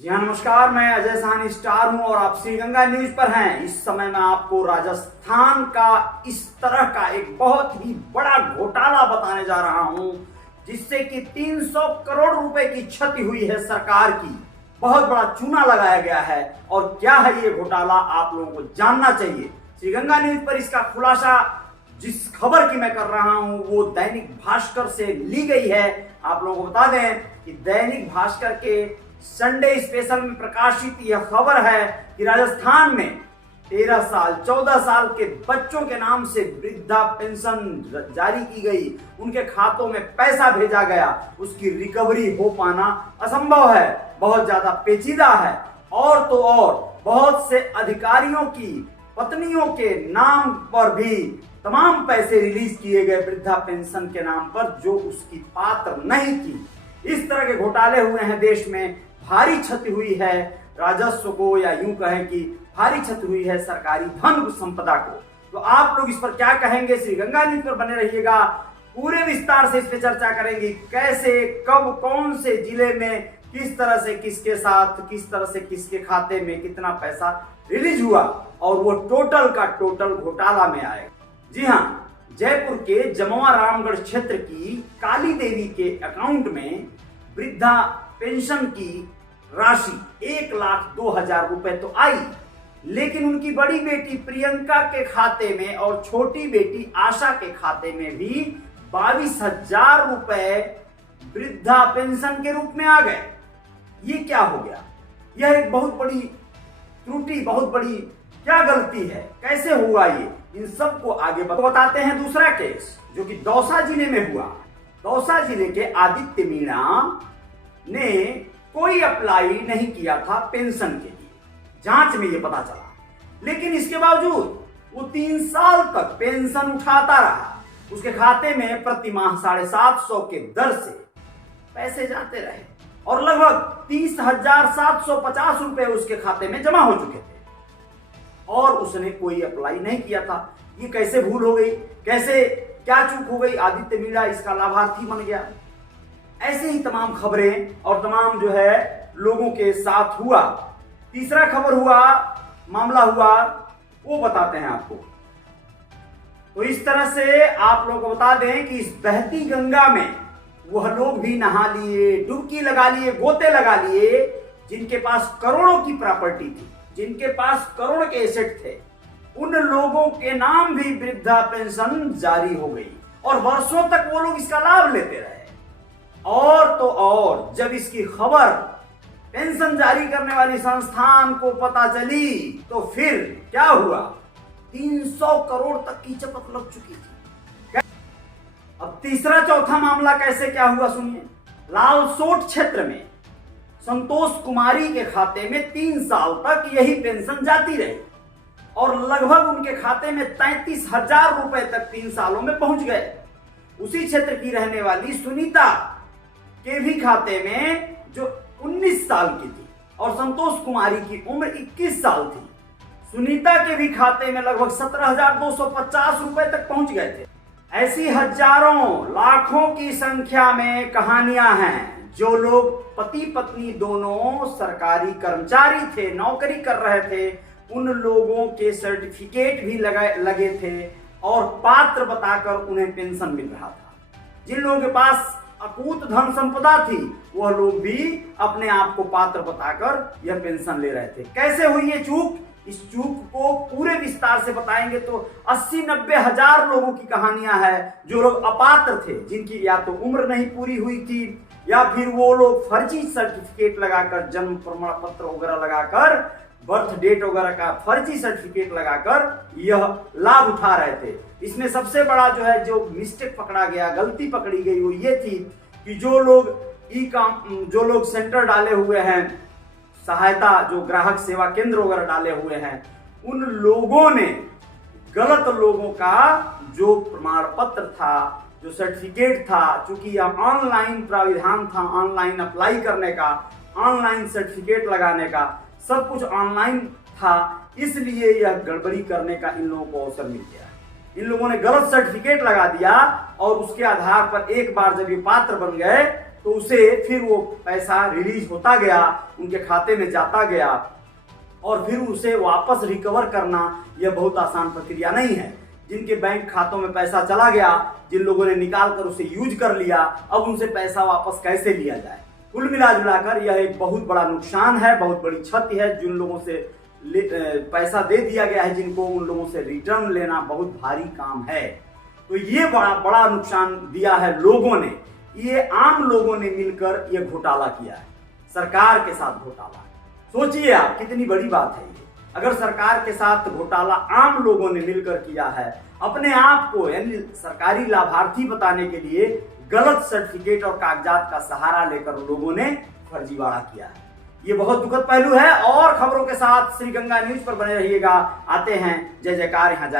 जी हाँ, नमस्कार। मैं अजय साहनी स्टार हूं और आप श्री गंगा न्यूज पर हैं। इस समय मैं आपको राजस्थान का इस तरह का एक बहुत ही बड़ा घोटाला बताने जा रहा हूं जिससे कि 300 करोड़ रुपए की क्षति हुई है सरकार की। बहुत बड़ा चूना लगाया गया है और क्या है ये घोटाला, आप लोगों को जानना चाहिए। श्री गंगा न्यूज पर इसका खुलासा जिस खबर की मैं कर रहा हूं वो दैनिक भास्कर से ली गई है। आप लोगों को बता दें कि दैनिक भास्कर के संडे स्पेशल में प्रकाशित यह खबर है कि राजस्थान में 13 साल 14 साल के बच्चों के नाम से वृद्धा पेंशन जारी की गई। उनके खातों में पैसा भेजा गया, उसकी रिकवरी हो पाना असंभव है, बहुत ज्यादा पेचीदा है। और तो और बहुत से अधिकारियों की पत्नियों के नाम पर भी तमाम पैसे रिलीज किए गए वृद्धा पेंशन के नाम पर, जो उसकी पात्र नहीं थी। इस तरह के घोटाले हुए हैं देश में। भारी क्षति हुई है राजस्व को, या यूं कहें कि भारी क्षति हुई है सरकारी धन संपदा को। तो आप लोग इस पर क्या कहेंगे? श्री गंगा न्यूज पर बने रहिएगा, पूरे विस्तार से इस पर चर्चा करेंगे। कैसे, कब, कौन से जिले में, किस तरह से किसके साथ, किस तरह से किसके खाते में कितना पैसा रिलीज हुआ और वो टोटल का टोटल घोटाला में आएगा। जी हाँ, जयपुर के जमुआ रामगढ़ क्षेत्र की काली देवी के अकाउंट में वृद्धा पेंशन की राशि 1,02,000 रुपए तो आई, लेकिन उनकी बड़ी बेटी प्रियंका के खाते में और छोटी बेटी आशा के खाते में भी 22,000 रुपए वृद्धा पेंशन के रूप में आ गए। ये क्या हो गया? यह एक बहुत बड़ी त्रुटि, बहुत बड़ी क्या गलती है, कैसे हुआ ये? इन सबको आगे बताते हैं। दूसरा केस जो कि दौसा जिले में हुआ। दौसा जिले के आदित्य मीणा ने कोई अप्लाई नहीं किया था पेंशन के लिए, जांच में ये पता चला, लेकिन इसके बावजूद वो 3 साल तक पेंशन उठाता रहा। उसके खाते में प्रति माह 750 के दर से पैसे जाते रहे और लगभग 30,750 रुपए उसके खाते में जमा हो चुके थे और उसने कोई अप्लाई नहीं किया था। ये कैसे भूल हो गई, कैसे क्या चूक हो गई? आदित्य मीणा इसका लाभार्थी बन गया। ऐसे ही तमाम खबरें और तमाम जो है लोगों के साथ हुआ। तीसरा खबर हुआ, मामला हुआ, वो बताते हैं आपको। तो इस तरह से आप लोगों को बता दें कि इस बहती गंगा में वह लोग भी नहा लिए, डुबकी लगा लिए, गोते लगा लिए जिनके पास करोड़ों की प्रॉपर्टी थी, जिनके पास करोड़ के एसेट थे। उन लोगों के नाम भी वृद्धा पेंशन जारी हो गई और वर्षों तक वो लोग इसका लाभ लेते रहे। और तो और जब इसकी खबर पेंशन जारी करने वाली संस्थान को पता चली तो फिर क्या हुआ? 300 करोड़ तक की चपत लग चुकी थी। अब तीसरा चौथा मामला कैसे क्या हुआ सुनिए। लालसोट क्षेत्र में संतोष कुमारी के खाते में 3 साल तक यही पेंशन जाती रही और लगभग उनके खाते में 33,000 रुपए तक 3 सालों में पहुंच गए। उसी क्षेत्र की रहने वाली सुनीता के भी खाते में, जो 19 साल की थी और संतोष कुमारी की उम्र 21 साल थी, सुनीता के भी खाते में लगभग 17,250 रुपए तक पहुंच गए थे। ऐसी हजारों लाखों की संख्या में कहानियां हैं। जो लोग पति पत्नी दोनों सरकारी कर्मचारी थे, नौकरी कर रहे थे, उन लोगों के सर्टिफिकेट भी लगे थे और पात्र बताकर उन्हें पेंशन मिल रहा था। जिन लोगों के पास अकूत धन संपदा थी वह लोग भी अपने आप को पात्र बताकर यह पेंशन ले रहे थे। कैसे हुई ये चूक? इस चूक को पूरे विस्तार से बताएंगे तो 80-90 हजार लोगों की कहानियां हैं जो लोग अपात्र थे, जिनकी या तो उम्र नहीं पूरी हुई थी या फिर वो लोग फर्जी सर्टिफिकेट लगाकर, जन्म प्रमाण पत्र वगैरह लगाकर, बर्थ डेट वगैरह का फर्जी सर्टिफिकेट लगाकर यह लाभ उठा रहे थे। इसमें सबसे बड़ा जो है जो मिस्टेक पकड़ा गया, गलती पकड़ी गई, वो ये थी कि जो लोग सेंटर डाले हुए हैं, सहायता जो ग्राहक सेवा केंद्र वगैरह डाले हुए हैं, उन लोगों ने गलत लोगों का जो प्रमाण पत्र था, जो सर्टिफिकेट था, चूंकि यह ऑनलाइन प्राविधान था, ऑनलाइन अप्लाई करने का, ऑनलाइन सर्टिफिकेट लगाने का, सब कुछ ऑनलाइन था, इसलिए यह गड़बड़ी करने का इन लोगों को अवसर मिल गया। इन लोगों ने गलत सर्टिफिकेट लगा दिया और उसके आधार पर एक बार जब ये पात्र बन गए तो उसे फिर वो पैसा रिलीज होता गया, उनके खाते में जाता गया और फिर उसे वापस रिकवर करना यह बहुत आसान प्रक्रिया नहीं है। जिनके बैंक खातों में पैसा चला गया, जिन लोगों ने निकाल कर उसे यूज कर लिया, अब उनसे पैसा वापस कैसे लिया जाए। कुल मिला जुलाकर यह एक बहुत बड़ा नुकसान है, बहुत बड़ी क्षति है। जिन लोगों से पैसा दे दिया गया है जिनको, उन लोगों से रिटर्न लेना बहुत भारी काम है। तो ये बड़ा नुकसान दिया है लोगों ने, ये आम लोगों ने मिलकर ये घोटाला किया है, सरकार के साथ घोटाला। सोचिए आप, कितनी बड़ी बात है ये। अगर सरकार के साथ घोटाला आम लोगों ने मिलकर किया है, अपने आप को यानी सरकारी लाभार्थी बताने के लिए गलत सर्टिफिकेट और कागजात का सहारा लेकर लोगों ने फर्जीवाड़ा किया है। ये बहुत दुखद पहलू है। और खबरों के साथ श्री गंगा न्यूज पर बने रहिएगा। आते हैं, जय जयकार यहाँ जारी।